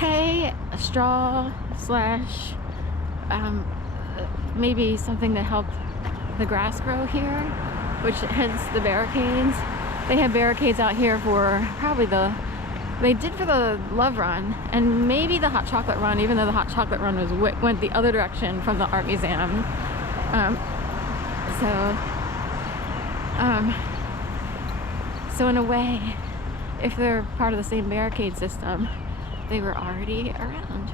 hay, a straw, slash maybe something to help the grass grow here, which hence the barricades. They have barricades out here for probably they did for the Love Run and maybe the Hot Chocolate Run, even though the Hot Chocolate Run went the other direction from the art museum. So in a way, if they're part of the same barricade system, they were already around.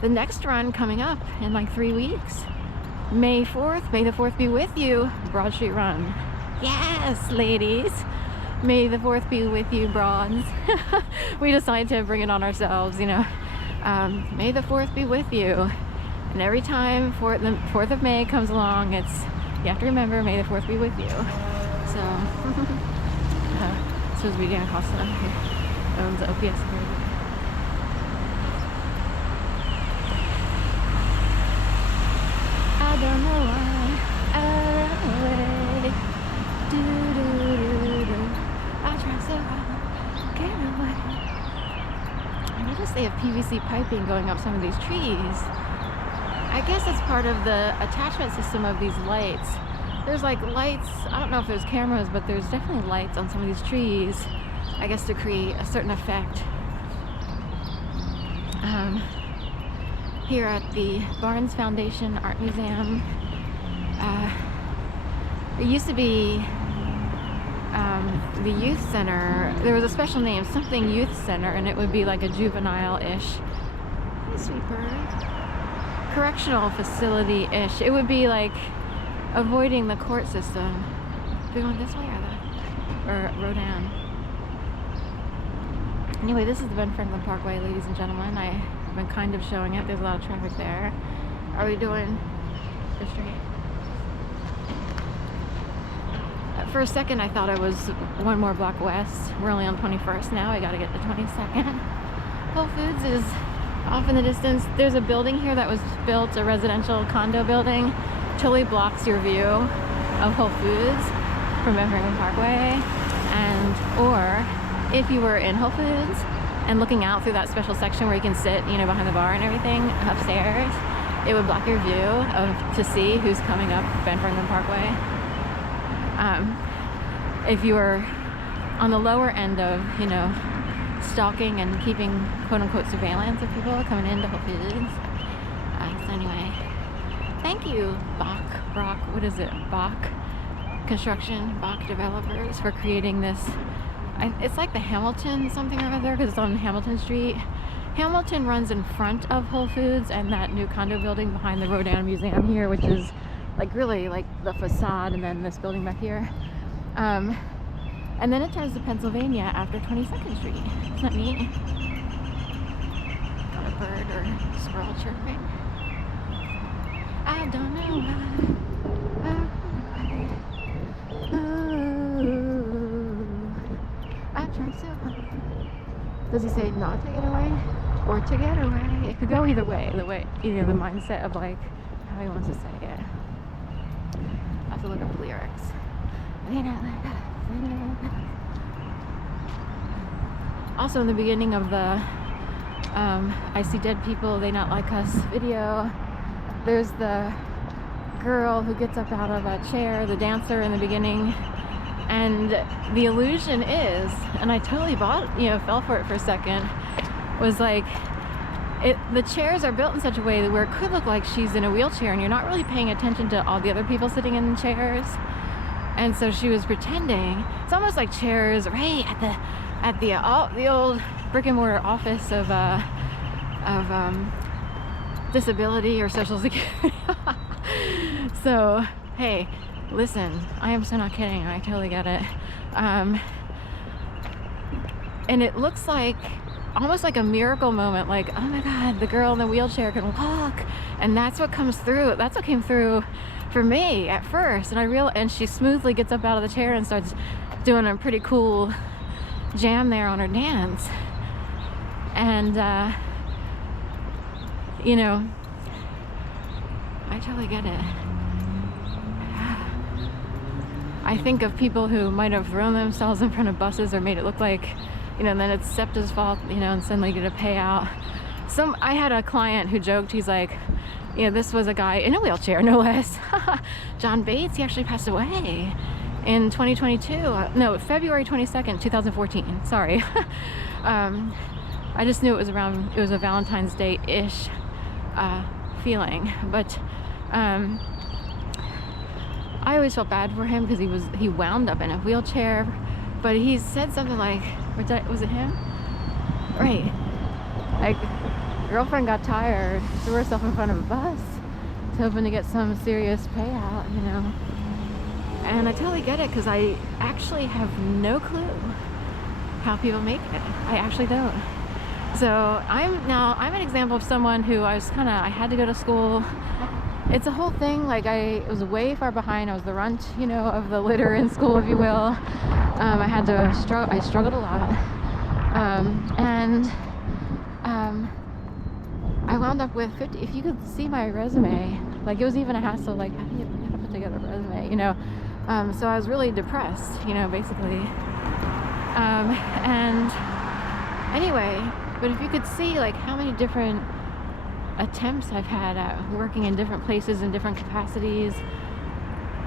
The next run coming up in like 3 weeks, May 4th, May the 4th be with you, Broad Street Run. Yes, ladies. May the 4th be with you, broads. We decided to bring it on ourselves, you know. May the 4th be with you. And every time the 4th of May comes along, you have to remember, May the 4th be with you. So, supposed to be Dan Costa who owns OPS here. I don't know why I run away. I try so hard, can't away. I noticed they have PVC piping going up some of these trees. I guess it's part of the attachment system of these lights. There's like lights, I don't know if there's cameras, but there's definitely lights on some of these trees, I guess to create a certain effect. Here at the Barnes Foundation Art Museum, it used to be the youth center. There was a special name, something youth center, and it would be like a juvenile-ish, hey, sweet bird, correctional facility-ish. It would be like avoiding the court system. Are we going this way or Rodan? Anyway, this is the Ben Franklin Parkway, ladies and gentlemen. I've been kind of showing it. There's a lot of traffic there. Are we doing the street? For a second, I thought I was one more block west. We're only on 21st now. I gotta get to 22nd. Whole Foods is off in the distance. There's a building here that was built, a residential condo building. Totally blocks your view of Whole Foods from Ben Franklin Parkway. Or if you were in Whole Foods and looking out through that special section where you can sit, you know, behind the bar and everything upstairs, it would block your view to see who's coming up Ben Franklin Parkway. If you were on the lower end of, you know, stalking and keeping quote-unquote surveillance of people coming into Whole Foods. So anyway, thank you, Bach Construction, Bach Developers, for creating this. It's like the Hamilton something or other, because it's on Hamilton Street. Hamilton runs in front of Whole Foods and that new condo building behind the Rodin Museum here, which is like really like the facade, and then this building back here. And then it turns to Pennsylvania after 22nd Street. Isn't that neat? Got a bird or squirrel chirping. I don't know why. I try so hard. Does he say not to get away or to get away? It could go either way. Either the mindset of like how he wants to say it. I have to look up the lyrics. Also, in the beginning of the I See Dead People, They Not Like Us video, there's the girl who gets up out of a chair, the dancer in the beginning, and the illusion is, and I totally fell for it for a second, was like, the chairs are built in such a way where it could look like she's in a wheelchair and you're not really paying attention to all the other people sitting in the chairs. And so she was pretending. It's almost like chairs right at the old brick and mortar office of disability or social security. So hey, listen, I am so not kidding. I totally get it. And it looks like almost like a miracle moment, like, oh my god, the girl in the wheelchair can walk, and that's what comes through. That's what came through for me at first. And she smoothly gets up out of the chair and starts doing a pretty cool jam there on her dance. And you know, I totally get it. I think of people who might have thrown themselves in front of buses or made it look like you know, and then it's SEPTA's fault, you know, and suddenly get a payout. I had a client who joked, he's like, you know, this was a guy in a wheelchair, no less. John Bates, he actually passed away in 2022. No, February 22nd, 2014. Sorry. I just knew it was a Valentine's Day-ish feeling. But I always felt bad for him because he wound up in a wheelchair. But he said something like, was it him? Right. Like, girlfriend got tired, threw herself in front of a bus, hoping to get some serious payout, you know. And I totally get it, because I actually have no clue how people make it. I actually don't. So I'm an example of someone who I had to go to school. It's a whole thing. Like, I was way far behind. I was the runt, you know, of the litter in school, if you will. I struggled a lot. I wound up with 50, if you could see my resume, like, it was even a hassle, like, how do you put together a resume, you know? So I was really depressed, you know, basically. And anyway, but if you could see, like, how many different attempts I've had at working in different places in different capacities,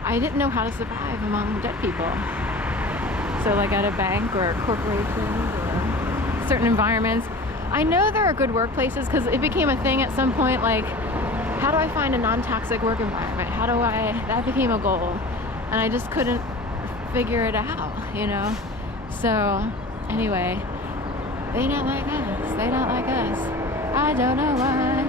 I didn't know how to survive among dead people. So, like, at a bank or corporations or certain environments. I know there are good workplaces, because it became a thing at some point, like, how do I find a non-toxic work environment? That became a goal, and I just couldn't figure it out, you know? So, anyway, they not like us, I don't know why,